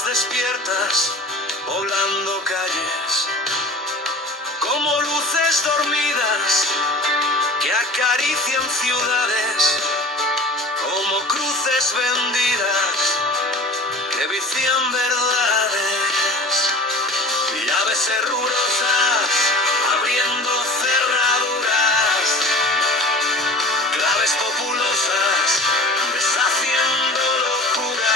voces despiertas, poblando calles, como luces dormidas que acarician ciudades, como cruces vendidas que vician verdades, llaves herrurosas abriendo cerraduras, claves populosas deshaciendo locuras,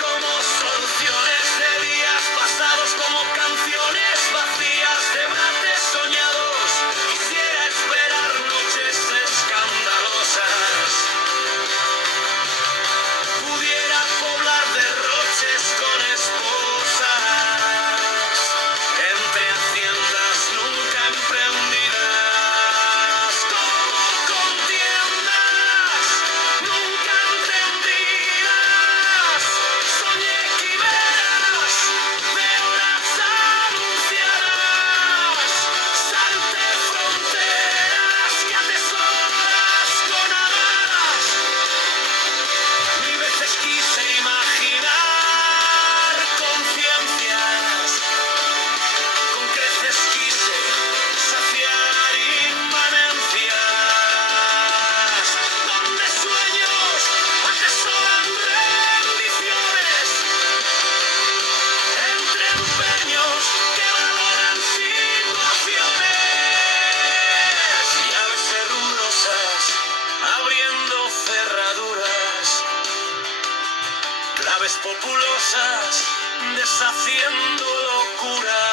como soluciones de días pasados, como canciones vacías, debates soñados. Quisiera esperar noches escandalosas, pudiera poblar derroches con esposas, entre haciendas nunca emprendidas, como contiendas nunca entendidas. Soñé quimeras de horas anunciadas, salté fronteras que atesoras con alas. Mil veces quise imaginar conciencias, con creces quise saciar inmanencias, donde sueños atesoran rendiciones, entre empeños que valoran situaciones, llaves herrurosas abriendo cerraduras, claves populosas deshaciendo locuras.